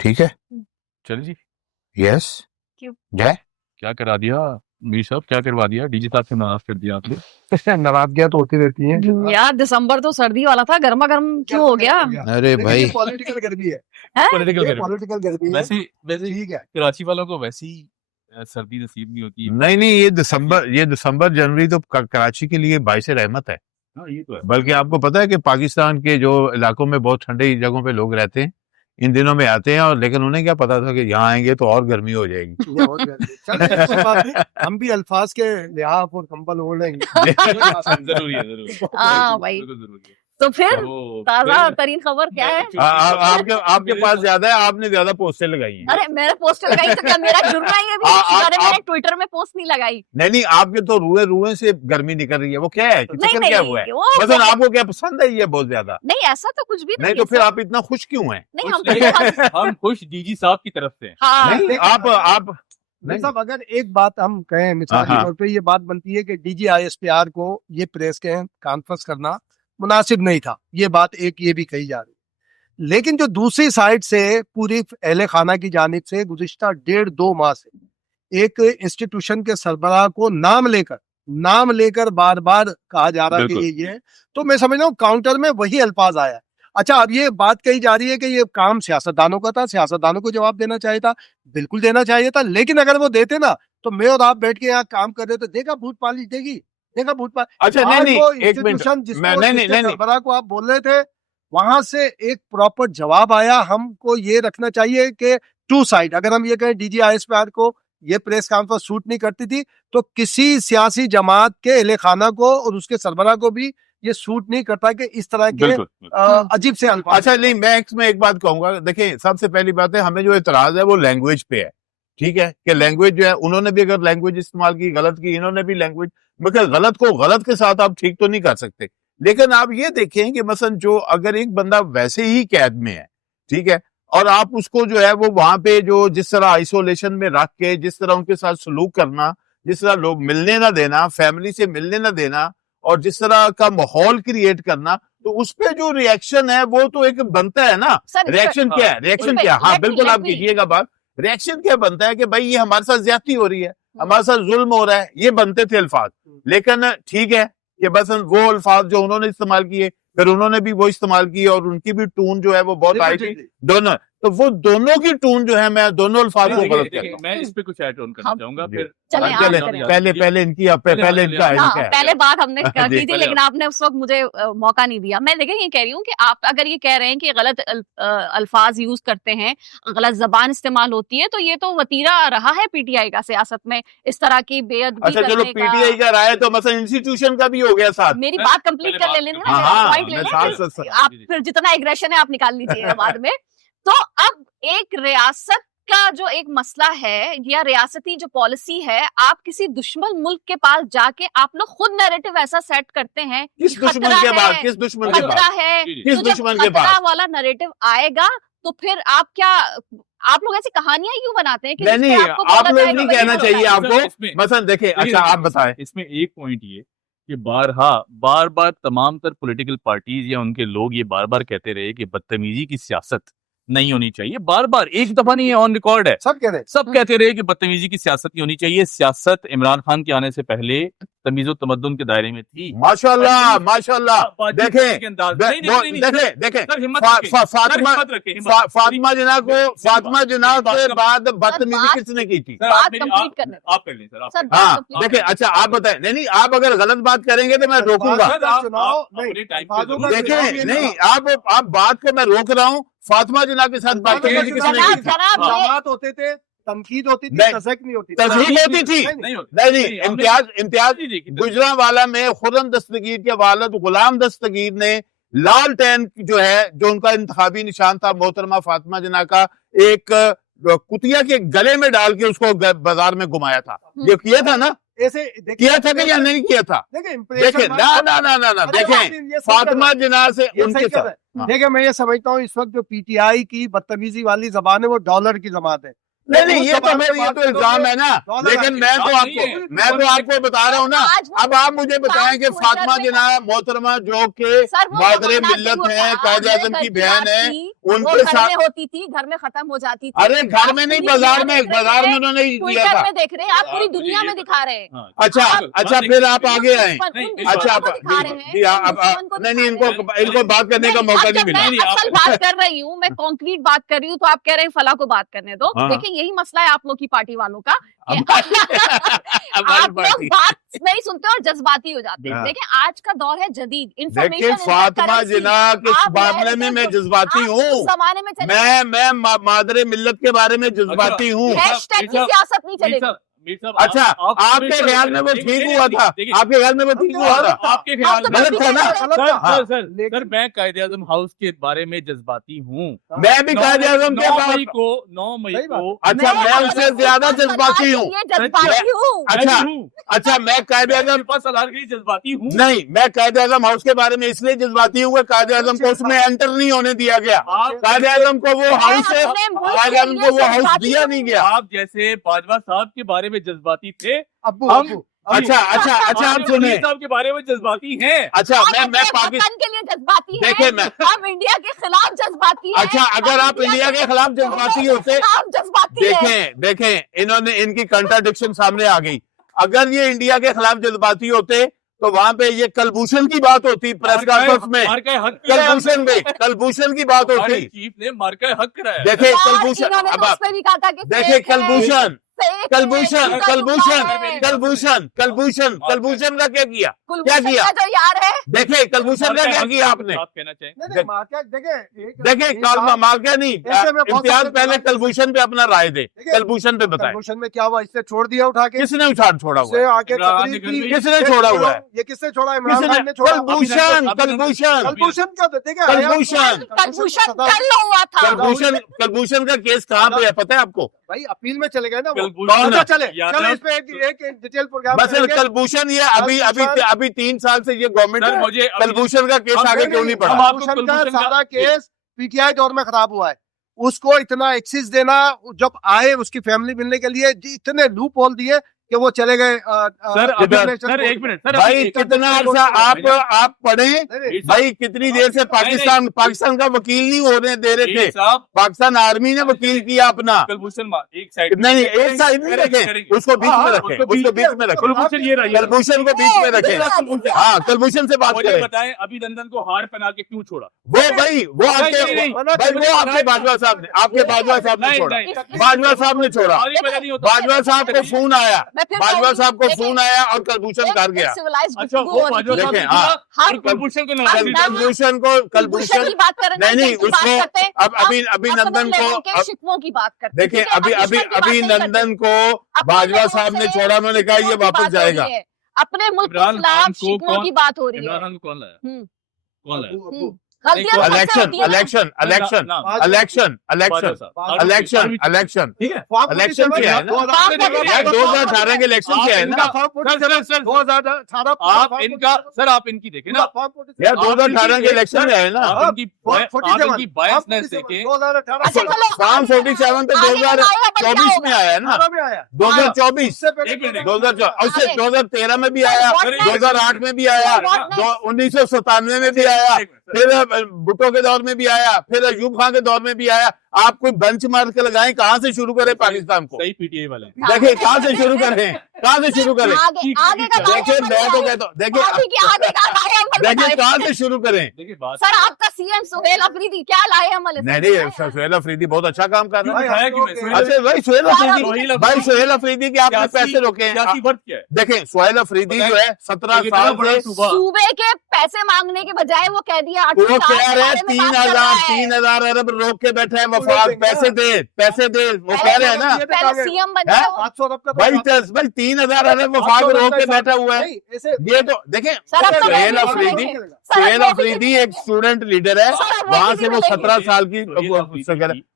ठीक है, चल जी। यस, क्यों? जय। क्या करा दिया मीर साहब, क्या करवा दिया? डीजी साहब से नाराज कर दिया आपने। नाराजगियां तो होती रहती हैं यार दिसंबर तो सर्दी वाला था, गर्मा गर्म क्यों हो गया? अरे भाई, पॉलिटिकल गर्मी है, हैं? पॉलिटिकल गर्मी। पॉलिटिकल गर्मी है। वैसे वैसे ठीक है, कराची वालों को वैसे ही सर्दी नसीब नहीं होती है। नहीं नहीं, ये दिसंबर जनवरी तो कराची के लिए बाइस रहमत है। हाँ, ये तो है। बल्कि आपको पता है कि पाकिस्तान के जो इलाकों में बहुत ठंडी जगहों पे लोग रहते हैं, इन दिनों में आते हैं, और लेकिन उन्हें क्या पता था कि यहाँ आएंगे तो और गर्मी हो जाएगी। ये बहुत गर्मी है। चलिए, कोई बात नहीं, हम भी अल्फाज के लिहाफ और कंबल ओढ़ लेंगे। जरूरी है, जरूरी। हाँ भाई, बिल्कुल जरूरी है। तो फिर तो ताजा तरीन खबर क्या है? आपके पास ज्यादा है, आपने ज्यादा पोस्टें लगाई हैं। अरे मैंने पोस्ट लगाई तो क्या मेरा जुर्म है ये भी? अरे मैंने ट्विटर में पोस्ट नहीं लगाई। नहीं, आपके तो रुए से गर्मी निकल रही है। वो क्या है, नहीं चिकन क्या हुआ है? वो मतलब आपको क्या पसंद है ये बहुत ज्यादा? नहीं, ऐसा तो कुछ भी नहीं तो फिर आप इतना खुश क्यों हैं? नहीं, खुश नहीं, हम खुश डीजी साहब की तरफ से। हाँ नहीं, आप नहीं, साहब, अगर एक बात हम कहें मिसाल के तौर पे, ये बात बनती है कि DGISPR को ये प्रेस के कॉन्फ्रेंस करना मुनासिब नहीं था, ये बात एक ये भी कही जा रही है। लेकिन जो दूसरी साइड से पूरी अहले खाना की जानिब से गुज़िश्ता 1.5-2 माह से एक इंस्टीट्यूशन के सरबराह को नाम लेकर बार बार कहा जा रहा है कि ये है, तो मैं समझ रहा हूँ काउंटर में वही अल्फाज आया। अच्छा, अब ये बात कही जा रही है कि ये काम सियासतदानों का था, सियासतदानों को जवाब देना चाहिए था, बिल्कुल देना चाहिए था, लेकिन अगर वो देते ना तो मैं और आप बैठ के यहाँ काम कर रहे तो देखा भूत पाली देगी, देखा भूत पाली। अच्छा, नहीं, एक मिनट, नहीं, सरबराह को आप बोल रहे थे, वहां से एक प्रॉपर जवाब आया। हमको ये रखना चाहिए कि टू साइड, अगर हम ये कहें DGISPR को ये प्रेस कॉन्फ्रेंस सूट नहीं करती थी, तो किसी सियासी जमात के अहले खाना को और उसके सरबराह को भी ये सूट नहीं करता कि इस तरह के अजीब से अल्फाज। अच्छा, नहीं, मैं इसमें एक बात कहूंगा। देखिए, सबसे पहली बात है, हमें जो एतराज है वो लैंग्वेज पे है। ठीक है कि लैंग्वेज जो है, उन्होंने भी अगर लैंग्वेज इस्तेमाल की गलत की, इन्होंने भी लैंग्वेज, मगर गलत को गलत के साथ आप ठीक तो नहीं कर सकते। लेकिन आप ये देखें कि मसलन जो अगर एक बंदा वैसे ही कैद में है, ठीक है, और आप उसको जो है वो वहां पे जो जिस तरह आइसोलेशन में रख के जिस तरह उनके साथ सलूक करना, जिस तरह लोग मिलने ना देना, फैमिली से मिलने ना देना, और जिस तरह का माहौल क्रिएट करना, तो उस पे जो रिएक्शन है वो तो एक बनता है ना। रिएक्शन क्या है? रिएक्शन क्या? हाँ, बिल्कुल, आप कीजिएगा बात। रिएक्शन क्या बनता है कि भाई ये हमारे साथ ज्यादती हो रही है, हमारे साथ जुल्म हो रहा है। ये बनते थे अल्फाज। लेकिन ठीक है कि बस वो अल्फाज जो उन्होंने इस्तेमाल किए, फिर उन्होंने भी वो इस्तेमाल किए, और उनकी भी टून जो है वो बहुत आई थी दोनों। तो वो दोनों की टून जो है, मैं दोनों अल्फाज को गलत कहता हूं। मैं इस पे कुछ ऐड ऑन करना चाहूंगा। फिर पहले इनका पहले बात हमने की थी, लेकिन आपने उस वक्त मुझे मौका नहीं दिया। मैं देखिए ये कह रही हूँ कि आप अगर ये कह रहे हैं कि गलत अल्फाज यूज करते हैं, गलत जबान इस्तेमाल होती है, तो ये तो वतीरा रहा है PTI का सियासत में, इस तरह की बेअदबी। अच्छा, चलो PTI का रहा है तो मतलब इंस्टीट्यूशन का भी हो गया साथ। मेरी बात कंप्लीट कर लेने ना, आप फिर जितना एग्रेशन है आप निकाल लीजिए बाद में। तो अब एक रियासत का जो एक मसला है या रियासती जो पॉलिसी है, आप किसी दुश्मन मुल्क के पास जाके आप लोग खुद नैरेटिव ऐसा सेट करते हैं, किस दुश्मन के बाद, किस दुश्मन के खतरा बाद है, किस दुश्मन के पास वाला नैरेटिव आएगा, तो फिर आप क्या, आप लोग ऐसी कहानियां क्यों बनाते हैं कि नहीं, आप लोग नहीं कहना चाहिए आपको। मसलन देखें, अच्छा आप बताएं। इसमें एक पॉइंट ये कि बार बार तमाम तर पॉलिटिकल पार्टीज या उनके लोग ये बार बार कहते रहे कि बदतमीजी की सियासत नहीं होनी चाहिए। बार बार, एक दफा नहीं है, ऑन रिकॉर्ड है, सब कह रहे हैं, सब कहते रहे कि बदतमीजी की सियासत नहीं होनी चाहिए। सियासत इमरान खान के आने से पहले तमीज़ो तमद्दुन के दायरे में थी। माशाल्लाह, माशाल्लाह। देखें, फातिमा जिन्ना के बाद बदतमीजी किसने की थी? आप कर लें सर। हाँ, देखें, अच्छा आप बताएं। नहीं, आप अगर गलत बात करेंगे तो मैं रोकूंगा। देखें, नहीं, आप बात को मैं रोक रहा हूँ। फातिमा जिन्ना के साथ बात होते थे, तनकीद होती थी, तज़हीक नहीं होती, तज़हीक होती थी। नहीं, इम्तियाज गुजरांवाला में खुर्रम दस्तगीर के वालिद गुलाम दस्तगीर ने लालटेन जो है, जो उनका इंतखाबी निशान था मोहतरमा फातिमा जिन्ना का, एक कुतिया के गले में डाल के उसको बाजार में घुमाया था। ये किया था ना? ऐसे किया था कि या नहीं किया था? देखें ना, देखें फातिमा जिन्ना से उनके साथ। देखिए, मैं ये समझता हूँ इस वक्त जो PTI की बदतमीजी वाली जबान है वो डॉलर की जबान है। नहीं ये तो मेरे ये तो इल्जाम है ना, लेकिन मैं तो आपको बता रहा हूँ ना। अब आप मुझे बताएं कि फातिमा जिन्ना मोहतरमा जो के मादरे मिल्लत है, कायदे आज़म की बहन है, उनके साथ होती थी, घर में खत्म हो जाती थी। अरे घर में नहीं, बाजार में उन्होंने किया ट्विटर था। में देख रहे हैं आप, पूरी दुनिया में दिखा रहे हैं। अच्छा फिर आप आगे आए। अच्छा दिखा रहे हैं, जी नहीं इनको बात करने का मौका नहीं मिला। मैं असल बात कर रही हूँ, मैं कॉन्क्रीट बात कर रही हूँ, तो आप कह रहे हैं फला को बात करने दो। हाँ। देखिए यही मसला है आप लोग की पार्टी वालों का, हमारी आप लोग पार्टी। बात नहीं सुनते और जज्बाती हो जाते हैं। हाँ। देखिए आज का दौर है जदीद देखिए इंफॉर्मेशन, फातिमा जिन्ना के आप मामले में मैं जज्बाती उस हूँ। जमाने में चले मैं मादरे मिल्लत के बारे में जज्बाती हूँ। हैशटैग की सियासत नहीं चलेगी। अच्छा आपके ख्याल में वो ठीक हुआ था? आपके ख्याल में वो ठीक हुआ था? आपके ख्याल में गलत था ना? हाँ। सर मैं कायदे आज़म हाउस के बारे में जज्बाती हूँ। मैं भी कायदे आज़म के 9 मई को अच्छा मैं उससे ज्यादा जज्बाती हूँ। ये जज्बाती हूँ। अच्छा मैं कायदे आज़म जज्बाती हूँ। नहीं, मैं कायदे आज़म हाउस के बारे में इसलिए जज्बाती हूँ, कायदे आज़म को उसमें एंटर नहीं होने दिया गया। कायदे आज़म को वो हाउस से कायदे आज़म को वो हाउस दिया नहीं गया। आप जैसे बाजवा साहब के बारे में जज्बाती थे, अब्बू अच्छा आप सुने साहब के बारे में जज्बाती हैं। अच्छा मैं पाकिस्तान पाकिस्तान के लिए जज्बाती है। देखिए मैं हम इंडिया के खिलाफ जज्बाती है। अच्छा अगर आप इंडिया के खिलाफ जज्बाती होते, आप जज्बाती है। देखें इन्होंने इनकी कंट्राडिक्शन सामने आ गई। अगर ये इंडिया के खिलाफ जज्बाती होते तो वहां पे ये कलभूषण की बात होती प्रेस कॉन्फ्रेंस में, कलभूषण की बात होती। चीफ ने मार्का हक कराया। देखिए यार, कलभूषण इन्होंने तो उस पे भी कहा था कि देखिए fake है, कलभूषण fake है, कलभूषण का क्या किया? कुलभूषण किया? का जो यार है, देखिए कलभूषण का क्या किया आपने? आप कहना चाहें देखिए मार्का नहीं, इम्तियाज पहले कलभूषण पे अपना राय दे, कलभूषण पे बताए कलभूषण में क्या हुआ? इससे छोड़ दिया उठा के, किसने छोड़ा हुआ से है? आके तकरीर की। किसने छोड़ा हुआ है? ये किसने छोड़ा? इमरान किसने? खान ने छोड़ा। कलभूषण कलभूषण का तो देखिए, कलभूषण कल हुआ था। कलभूषण का केस कहाँ पे है पता है आपको? भाई अपील में चले गए ना वो। कलभूषण अच्छा चले यादव- चलो इस पे एक डिटेल प्रोग्राम बस कलभूषण ये अभी 3 साल से ये सर गवर्नमेंट मुझे कलभूषण का केस आगे क्यों नहीं हम बढ़ा? आपको कलभूषण का कलभूषण का- सारा केस पीटीआई दौर में खराब हुआ है। उसको इतना एक्सेस देना, जब आए उसकी फैमिली मिलने के लिए इतने लूप होल दिए कि वो चले गए। सर इधर- एक मिनट सर, भाई कितना अर्सा आप पढ़े भाई, कितनी देर से पाकिस्तान का वकील नहीं होने दे रहे थे। साहब पाकिस्तान आर्मी ने वकील किया अपना। कलभूषण एक साइड नहीं एक साइड नहीं रखे, उसको बीच में रखे, उसको बीच में रखे, कलभूषण ये रहा। कलभूषण को बीच में रखे। हाँ कलभूषण से बात मुझे करें। बताएं अभिनंदन को हार पहना के क्यों छोड़ा? वो आपके नहीं, भाई वो आपके बाजवा साहब ने छोड़ा। बाजवा साहब ने छोड़ा। हार ही पैदा नहीं होता। बाजवा साहब को फोन आया, बाजवा साहब को फोन आया और कलभूषण कर गया। अच्छा वो बाजवा साहब ने देखें, हाँ। छोड़ा और कलभूषण को लगा दिया। कलभूषण की बात कर रहे हैं, नहीं उसको अब अभिनंदन को शिकवों की बात करते हैं। देखिए ठीक है, अब दुश्मन की बात नहीं करते। अभिनंदन को बाजवा साहब ने छोड़ा, उन्होंने कहा ये वापस जाएगा। अपने मुल्क के इमरान खान खिलाफ को शिकवों कौन- की बात हो रही इमरान है। खान को कौन लाया? हम्म। कौन लाया? गलतियां तो सबसे इलेक्शन होती है ना। इलेक्शन इलेक्शन ना, इलेक्शन बाजवा इलेक्शन साहब। इलेक्शन इलेक्शन ठीक है। इलेक्शन किया है ना? यार 2018 के इलेक्शन किया है ना? सर 2018 आप इनका सर आप इनकी देखें ना, यार 2018 के इलेक्शन में है ना? आप इनकी बायसनेस देखें। अच्छा चलो फॉर्म 47 तो 2024 में आया है ना? 2024 एक मिनट 2014 उससे 2013 में भी आया, 2008 में भी आया, 1997 में भी आया, फिर भुट्टो के दौर में भी आया, फिर अयूब खान के दौर में भी आया। आप कोई बेंच मार्क के लगाएं, कहाँ से शुरू करें पाकिस्तान को? सही पीटीआई वाले देखिए कहाँ से शुरू करें, कहाँ से शुरू करें? आगे का देखिए मैं तो कहता हूँ, देखिए कहाँ से शुरू करें? देखिए बात सर आपका सीएम सुहेल अफरीदी क्या लाए अमल नहीं सुहेल अफरीदी बहुत अच्छा काम कर रहा है। दिखाया कि मैं अच्छा भाई सुहेल अफरीदी, भाई सुहेल अफरीदी के आपने पैसे रोके हैं। सियासी वर्थ क्या है? देखें सुहेल अफरीदी जो है 17 साल से सूबे के पैसे मांगने के बजाय वो कह दिया वो कह रहे हैं 3,000 अरब रोक के बैठे हैं वफाक, पैसे दे वो कह रहे हैं ना पहले सीएम बन जाओ। 700 अरब का भाई 3,000 अरब वफाक रोक के बैठा हुआ है। ये तो देखें सर, अब तो सुहेल नहीं अफरीदी देखेंगे। सुहेल अफरीदी एक स्टूडेंट लीडर है, वहां से वो 17 साल की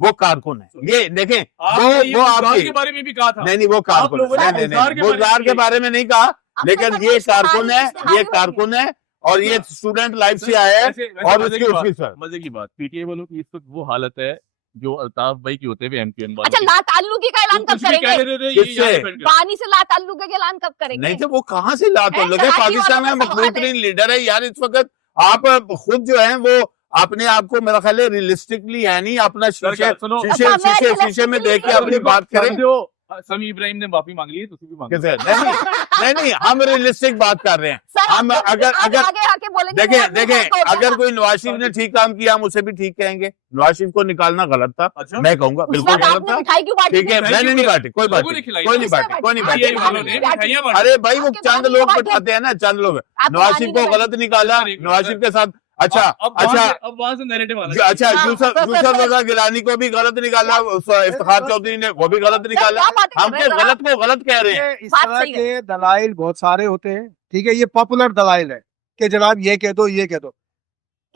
वो कारकुन है। ये देखें वो आपके आपकी बारे में भी कहा था। नहीं वो कारकुन लोगों ने नहीं गुलजार के बारे में गुलजार के बारे में नहीं कहा, लेकिन ये कारकुन है, ये हाल कारकुन है और ये स्टूडेंट लाइफ से आया है। वैसे और मजे उसकी की उसकी बात- सर मजे की बात पीटीआई वालों की इस वक्त वो हालत है जो अल्ताफ भाई की होते हुए एमक्यूएन वालों अच्छा, की। ला ताल्लुकी का ऐलान तो कब कुछ भी करेंगे? कह रहे थे, ये किससे? यहाँ depend करता है। पानी से ला ताल्लुकी का ऐलान कब करेंगे? नहीं तो वो कहाँ से ला तो लगे, कराची पाकिस्तान वालों में का सवाल बेहतरीन लीडर है यार इस वक्त। आप खुद जो है वो अपने आप को मेरा ख्याल है रियलिस्टिकली है नहीं, अपना सर, शीशे सुनो, शीशे अच्छा, मैं शीशे शीशे में देख के realistically अपनी बात करें। समझो, समी इब्राहिम ने माफी मांग ली है, तुसी भी मांगो। कैसे? नहीं, हम रियलिस्टिक बात कर रहे हैं। सर, हम आप अगर आगे आके बोलेंगे देखें मेरा देखें मुंह तोड़ अगर देना। कोई नवाज शरीफ ने ठीक काम किया हम उसे भी ठीक कहेंगे। नवाज शरीफ को निकालना गलत था, अच्छा, मैं कहूंगा उस बिल्कुल वक्त गलत आपने था। मिठाई क्यों बांटी ठीक है, थी? मैंने नहीं बांटी, कोई लोगों बात ने खिलाई, कोई नहीं किसने बांटी, कोई नहीं बांटी? बांटी। PI वालों ने मिठाइयाँ बांटी। अरे भाई वो आपके चंद बांटी लोग बांटी। बैठाते हैं ना, चंद लोग। आपको नवाज पानी शरीफ को नहीं गलत निकाला, सर, एक नवाज मिनट, शरीफ के साथ अच्छा अब वहां से नैरेटिव आना अच्छा हाँ, यूसुफ रजा गिलानी को भी गलत निकाला, इफ्तिखार चौधरी ने वो भी गलत निकाला। क्या बातें कर हम रहे हैं तो जरा? गलत को गलत कह रहे हैं। इस बात तरह सही के दलाइल बहुत सारे होते हैं, ठीक है, ये पॉपुलर दलाइल है कि जनाब ये कह दो ये कह दो।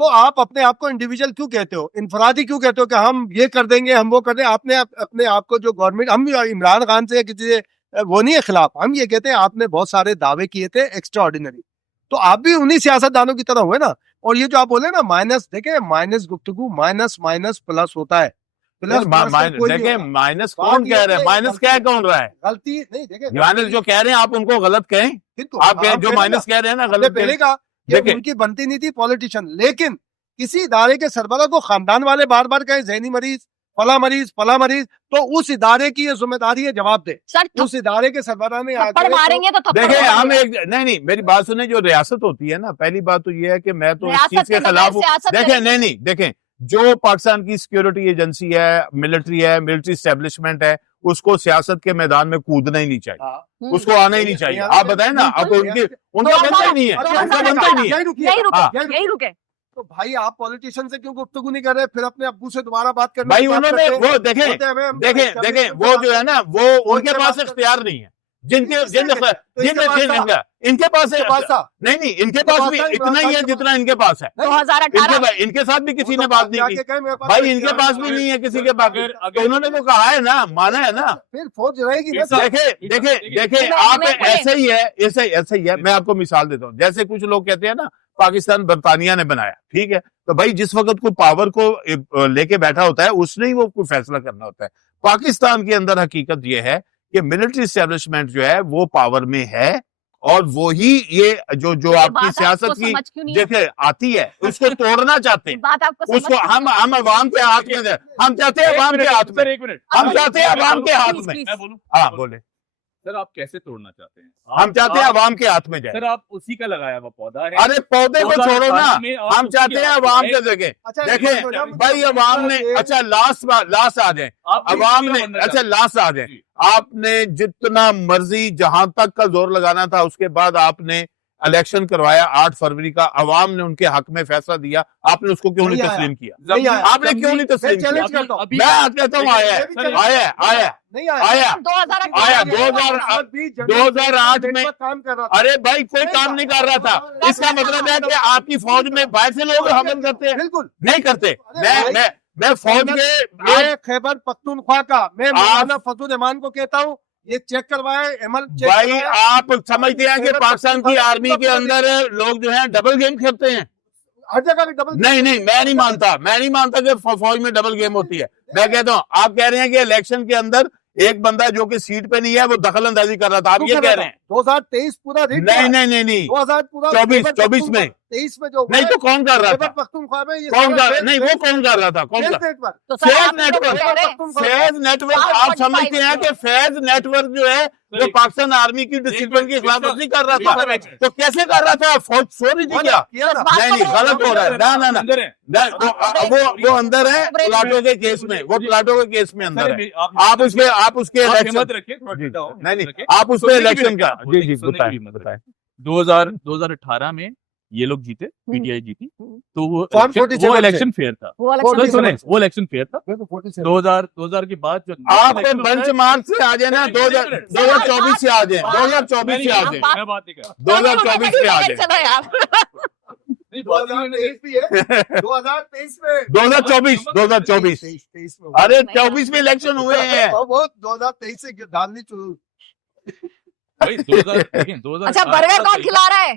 तो आप अपने आप को इंडिविजुअल क्यों कहते हो, इनफरादी क्यों कहते हो कि हम ये कर देंगे हम वो कर देंगे? आपने अपने आप को जो गवर्नमेंट, हम इमरान खान से किसी से वो नहीं है खिलाफ, हम ये कहते हैं आपने बहुत सारे दावे किए थे एक्स्ट्रा ऑर्डिनरी, तो आप भी उन्हीं सियासतदानों की तरह हुए ना। और ये जो आप बोले ना माइनस, देखे माइनस गुफ्तगू माइनस माइनस प्लस होता है, प्लस प्लस का कोई नहीं देखें होता। माइनस बात कौन ये कह है रहे हैं, कि माइनस क्या कौन रहा है? गलती नहीं, देखे माइनस जो कह रहे हैं आप उनको गलत कहें, बिल्कुल, आप कहें जो माइनस कह रहे हैं ना हमने गलत पहले कहें। कहा कि देखें। उनकी बनती नहीं थी पॉलिटिशियन, लेकिन किसी इदारे के सरबराह को खानदान वाले बार बार कहें जहनी मरीज फला मरीज, तो उस इदारे की ये जिम्मेदारी है जवाब दे। सर, उस इदारे के सरबराह ने थप्पड़ आके मारेंगे तो थप्पड़ देखें हम मारेंगे। एक नहीं मेरी बात सुने, जो रियासत होती है ना, पहली बात तो ये है कि मैं तो इस रियासत चीज के के बगैर खिलाफ हूँ। सियासत देखें करेंगे। नहीं देखें, जो पाकिस्तान की सिक्योरिटी एजेंसी है, मिलिट्री एस्टेब्लिशमेंट है, उसको सियासत के मैदान में कूदना ही नहीं चाहिए, हम्म। उसको आना ही नहीं चाहिए। आप बताएं ना, अब उनका बनता ही नहीं है, दो उनका हजार बनता ही नहीं है। यही रुकिए, यही रुके, हाँ। यही रुके। तो भाई आप पॉलिटिशियन से क्यों गुफ्तगू नहीं कर रहे, फिर अपने अब्बू से दोबारा बात करने भाई की बात उन्होंने करते हैं। वो देखें बोलते हैं, हमें- देखें वो जो है ना, वो उनके पास इख्तियार नहीं है, इनके पास है। नहीं इनके पास भी इतना ही है जितना इनके पास है। 2018 इनके साथ भी किसी ने बात नहीं की भाई, इनके पास भी नहीं है किसी के पास। तो उन्होंने तो कहा है ना, माना है ना। फिर फौज रहेगी ना। देखे आप ऐसे ही है, ऐसे ही है। मैं आपको मिसाल देता हूँ, जैसे कुछ लोग कहते हैं ना पाकिस्तान बरतानिया ने बनाया, ठीक है, तो भाई जिस वक्त कोई पावर को लेके बैठा होता है उसने ही वो कोई फैसला करना होता है। पाकिस्तान के अंदर हकीकत ये है कि मिलिट्री एस्टेब्लिशमेंट जो है वो पावर में है, और वो ही ये जो आपकी सियासत की देखिए आती है उसको तोड़ना चाहते हैं। बात आपको उसको हम अवाम के हाथ में, हम चाहते हैं अवाम के हाथ में, एक मिनट, हम चाहते हैं अवाम के हाथ में। मैं बोलूं? हाँ बोले। सर आप कैसे तोड़ना चाहते हैं? हम चाहते हैं अवाम के हाथ में जाए। सर आप उसी का लगाया हुआ पौधा है। अरे पौधे को छोड़ो ना, हम चाहते हैं अवाम के जगह अच्छा, देखें भाई, अवाम ने अच्छा लास्ट आ जाए, अवाम ने अच्छा लास्ट आ जाए। आपने जितना मर्जी जहां तक का जोर लगाना था, उसके बाद आपने इलेक्शन करवाया 8 फरवरी का, अवाम ने उनके हक में फैसला दिया, आपने उसको क्यों नहीं तस्लीम किया? आपने क्यों नहीं तस्लीम किया? चैलेंज करता हूँ। मैं कहता हूँ आया 2008 में। काम कर रहा था। अरे भाई कोई काम नहीं कर रहा था, इसका मतलब है कि आपकी फौज में बाहर से लोग हमल करते हैं? बिल्कुल नहीं करते। मैं फौज के मैं खैबर पख्तूनख्वा का मैं मौलाना फजल रहमान को कहता हूँ, ये चेक करवाए अमल चेक भाई करवाए। आप समझते हैं कि पाकिस्तान की आर्मी के अंदर लोग जो हैं डबल गेम खेलते हैं? हर जगह पे डबल नहीं मैं नहीं मानता कि फौज में डबल गेम होती है। मैं कहता हूँ, आप कह रहे हैं कि इलेक्शन के अंदर एक बंदा जो कि सीट पे नहीं है वो दखल अंदाजी कर रहा था, आप ये कह रहे हैं? 2023 पूरा नहीं 2000 पूरा 24 में 23 में जो नहीं, तो कौन कर रहा था? पख्तूनख्वा में ये कौन सारा कर नहीं, वो कौन कर रहा था? कौन कर तो सर फैज आप तो नेटवर्क, कह रहे हैं, फैज नेटवर्क आप समझते हैं कि फैज नेटवर्क जो है वो पाकिस्तान आर्मी की डिसिप्लिन की खिलाफ वर्जी कर रहा था? तो कैसे कर रहा था? फौज सो रही थी क्या? नहीं गलत हो रहा है। ना वो अंदर है प्लाटो के केस में, वो प्लाटो के केस में अंदर है। आप उसके इलेक्शन नहीं आप उसके इलेक्शन का जी बताएं। 2018 में ये लोग जीते, पीटीआई जीती, तो Form 47 वो इलेक्शन फेयर था। वो Form इलेक्शन सुने, वो इलेक्शन फेयर था। 47 2000 के बाद जो आप बेंच मार्क से आ जाए ना, 2024 से आ जाए, 2024 से आ जाए, मैं बात नहीं कर रहा। 2024 से आ जाए, चलो यार। नहीं, बात नहीं कर 2023 भी है 2023 में 2024 23 में अरे 24 में इलेक्शन हुए हैं। वो 2023 से डालनी चाहिए। भाई 2000 अच्छा बर्गर कौन खिला रहा है?